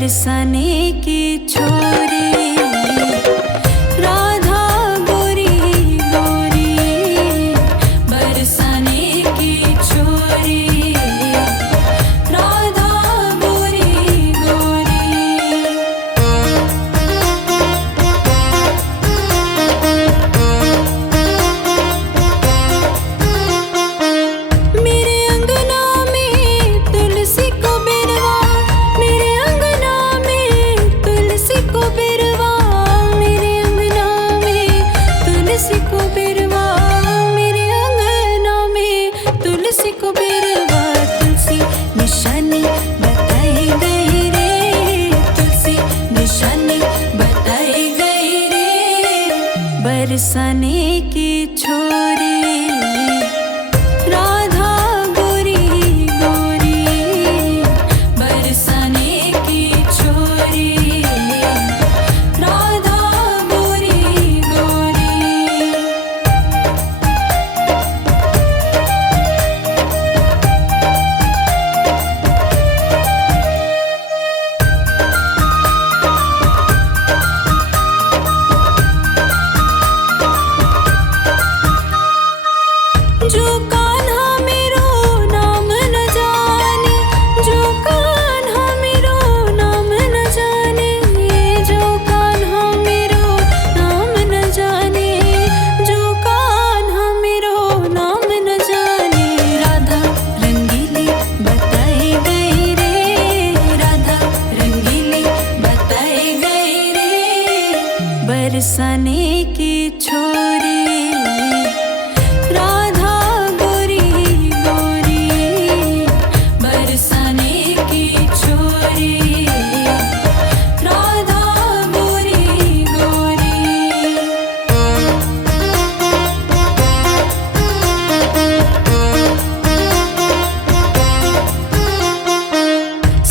बरसाने की छोरी राधा गोरी गोरी, बरसाने की छोरी राधा गोरी गोरी। मेरे अंगना में तुलसी को बिरवा, मेरे अंगना में तुलसी को बिरवा, मेरे अंगना में तुलसी को बिरवा, मेरे अंगना में तुलसी को बिरवा। तुलसी निशानी बताई गई रे, तुलसी निशानी बताई गई रे, बरसाने की छोरी राधा गोरी गोरी, बरसाने की छोरी राधा गोरी गोरी। जो कान्हा मेरो नाम न जाने, जो कान्हा मेरो नाम न जाने, जो कान्हा मेरो नाम न जाने, जो कान्हा मेरो नाम न जाने। राधा रंगीली बताई गई रे, राधा रंगीली बताई गई रे, बरसाने की छोरी राधा गोरी गोरी, बरसाने की छोरी राधा गोरी गोरी।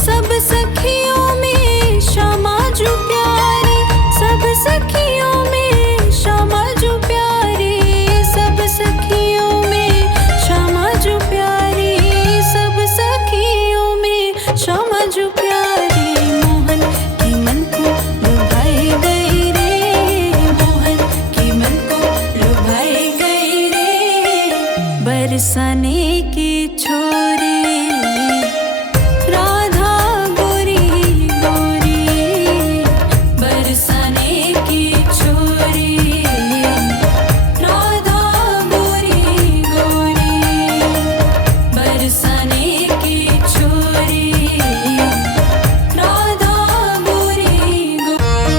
सब सखियों में श्यामा जो प्यारी, सब सखियों में श्यामा जो प्यारी, सब सखियों में श्यामा जो प्यारी, सब सखियों में श्यामा जो प्यारी। मोहन की मन को लुभाई गई रे, मोहन की मन को लुभाई गई रे, बरसाने की छोरी राधा गोरी गोरी, बरसाने की छोरी राधा गोरी गोरी, बरसाने की छोरी राधा गोरी गोरी।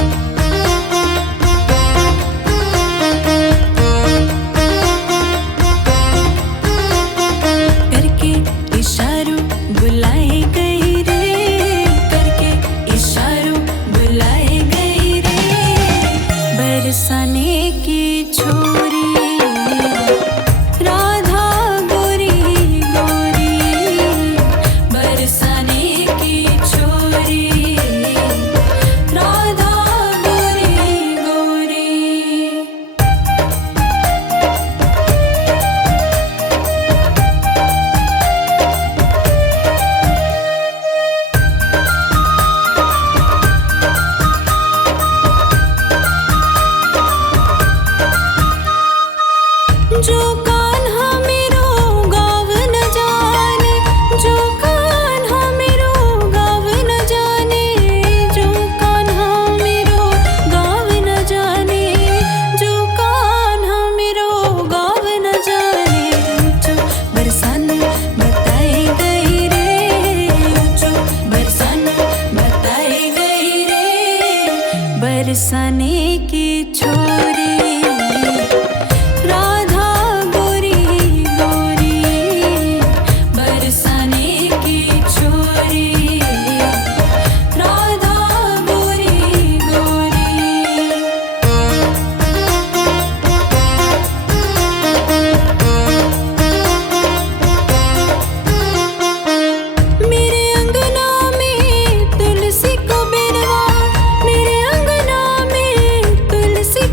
करके इशारों बुलाए गई रे, करके इशारों बुलाए गई रे, बरसाने की छोरी राधा गोरी गोरी, बरसाने की छोरी राधा गोरी गोरी। जो कान्हा मेरो गाव न जाने, जो कान्हा मेरो गाव न जाने, जो कान्हा मेरो गाव न जाने, जो कान्हा मेरो गाव न जाने। ऊंचो बरसाना बताई गई रे, ऊंचो बरसाना बताई गई रे, बरसाने की छोरी राधा गोरी गोरी, बरसाने की छोरी राधा गोरी गोरी। मेरे अंगना में तुलसी को बिरवा, मेरे अंगना में तुलसी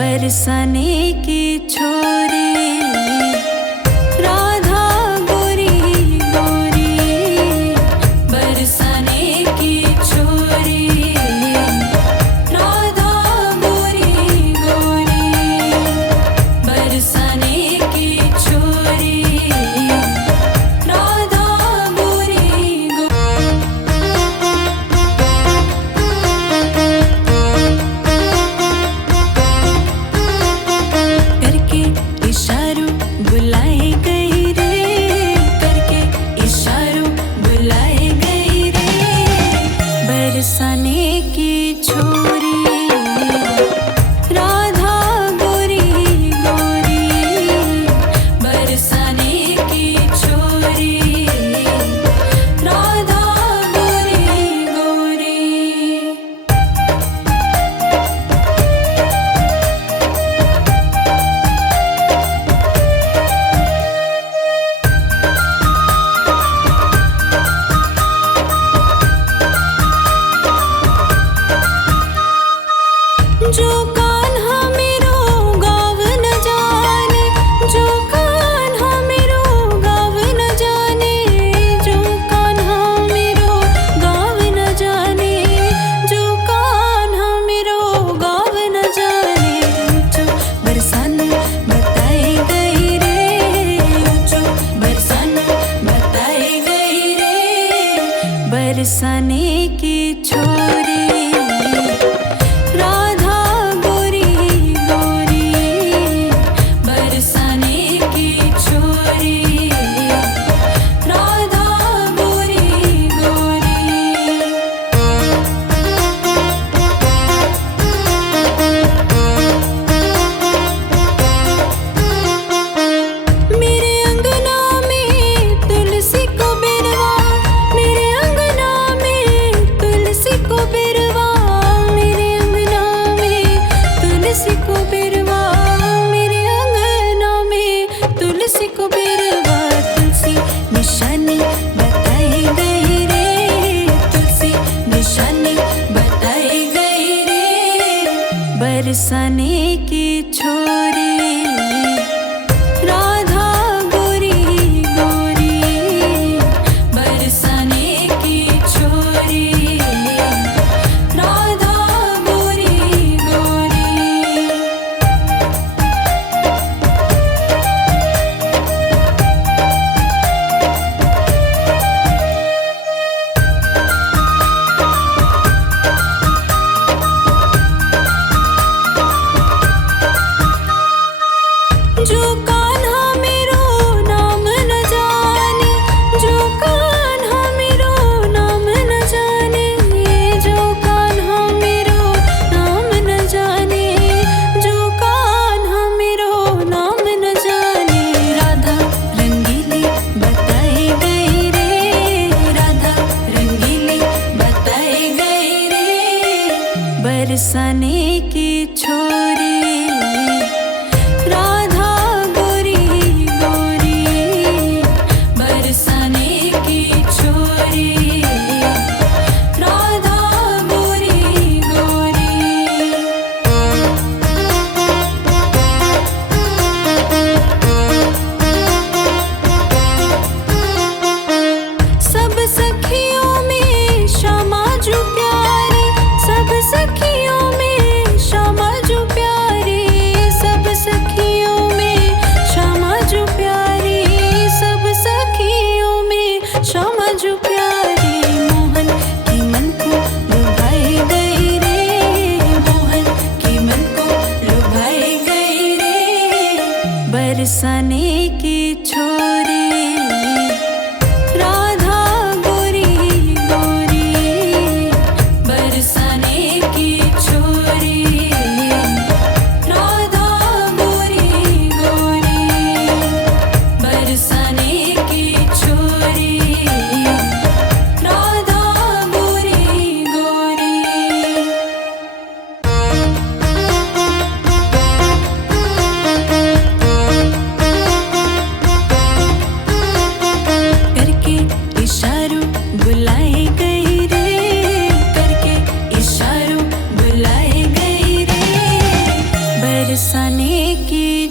बरसाने की छोरी राधा गोरी गोरी, बरसाने की छोरी राधा गोरी गोरी, बरसाने की छोरी राधा गोरी करके इशारों बुलाए गई रे, करके इशारों बुलाए गई रे, बरसाने की छोरी राधा गोरी गोरी, बरसाने की छोरी राधा गोरी गोरी। जो कान्हा मेरो गाव न जाने, जो कान्हा मेरो गाव न जाने, जो कान्हा मेरो गाव न जाने, जो कान्हा मेरो गाव न जाने, ऊंचो बरसाना बताई गई रे, ऊंचो बरसाना बताई गई रे, बरसाने की छोरी राधा गोरी गोरी, बरसाने की छोरी राधा गोरी गोरी। मेरे अंगना में तुलसी को बिरवा, मेरे अंगना में तुलसी को बिरवा, मेरे अंगना में तुलसी को बिरवा, मेरे अंगना में तुलसी को बिरवा, तुलसी निशानी बताई गई रे, तुलसी निशानी बताई गई रे, बरसाने की छोरी राधा गोरी गोरी, बरसाने की छोरी राधा गोरी गोरी। जो कान्हा मेरो नाम न जाने, जो कान्हा मेरो नाम न जाने, जो कान्हा मेरो नाम न जाने, जो कान्हा मेरो नाम न जाने, राधा रंगीली बताई गई रे, राधा रंगीली बताई गई रे, बरसाने की छोरी राधा गोरी गोरी, बरसाने की छोरी राधा गोरी गोरी। सब सखियों में श्यामा जो प्यारी, सब सखियों में श्यामा जो प्यारी, सब सखियों में श्यामा जो प्यारी, सब सखियों में श्यामा जो प्यारी, मोहन की मन को लुभाई गई रे, मोहन की मन को लुभाई गई रे, बरसाने की छोरी राधा गोरी गोरी, बरसाने की छोरी राधा गोरी गोरी, बरसाने की छोरी राधा गोरी गोरी।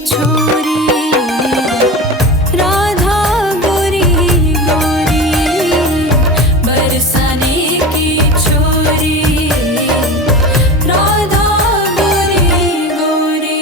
छोरी, राधा गोरी गोरी बरसाने की छोरी, राधा गोरी गोरी।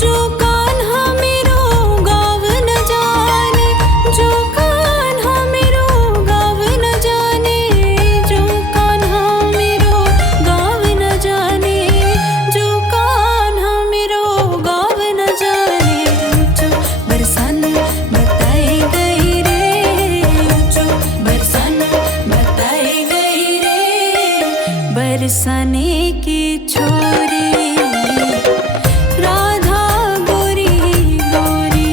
जो कान्हा मेरो गाव न जाने, जो कान्हा मेरो गाव न जाने, जो कान्हा मेरो गाव न जाने, जो कान्हा मेरो गाव न जाने। ऊंचो बरसान बताई गई रे, ऊंचो बरसान बताई गई रे बरसाने की छोरी, राधा गोरी गोरी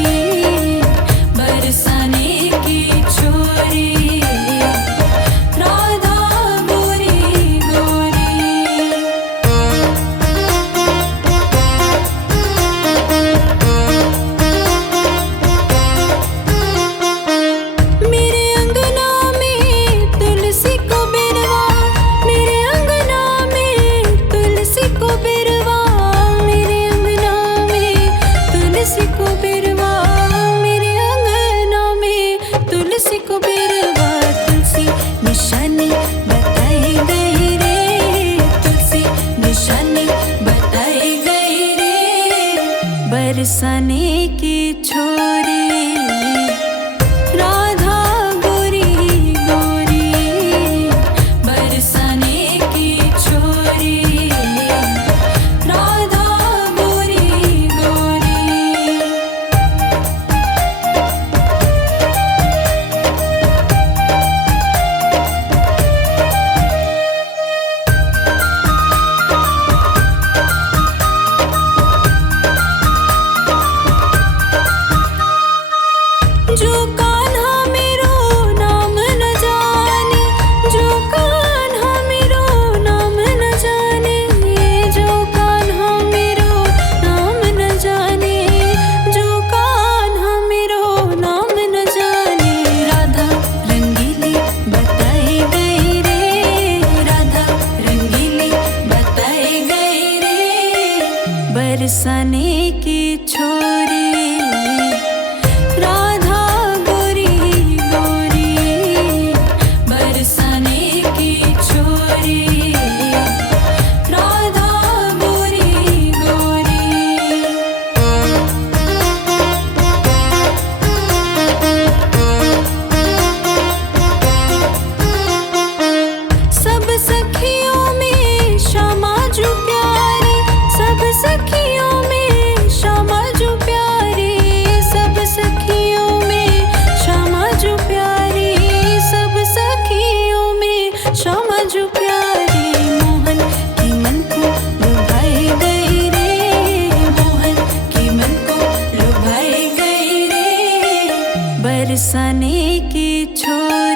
बरसाने की छोरी, राधा गोरी गोरी। मेरे अंगना में तुलसी को बिरवा, मेरे अंगना में तुलसी को बिरवा, मेरे अंगना में तुलसी को बिरवा, मेरे अंगना में तुलसी को बिरवा। तुलसी निशानी बताई गई रे, तुलसी निशानी बताई गई रे बरसाने की छोरी, राधा गोरी गोरी बरसाने की छोरी, राधा गोरी गोरी। जो कान्हा मेरो नाम न जाने, जो कान्हा मेरो नाम न जाने, जो कान्हा मेरो नाम न जाने, जो कान्हा मेरो नाम न जाने। राधा रंगीली बताई गई रे, राधा रंगीली बताई गई रे बरसाने की छोरी, राधा गोरी गोरी बरसाने की छोरी, राधा गोरी गोरी। सब सखियों में श्यामा जो प्यारी, सब सखियों में श्यामा जो प्यारी, सब सखियों में श्यामा जो प्यारी, सब सखियों में श्यामा जो प्यारी। मोहन की मन को लुभाई गई रे, मोहन की मन को लुभाई गई रे बरसाने की छोरी।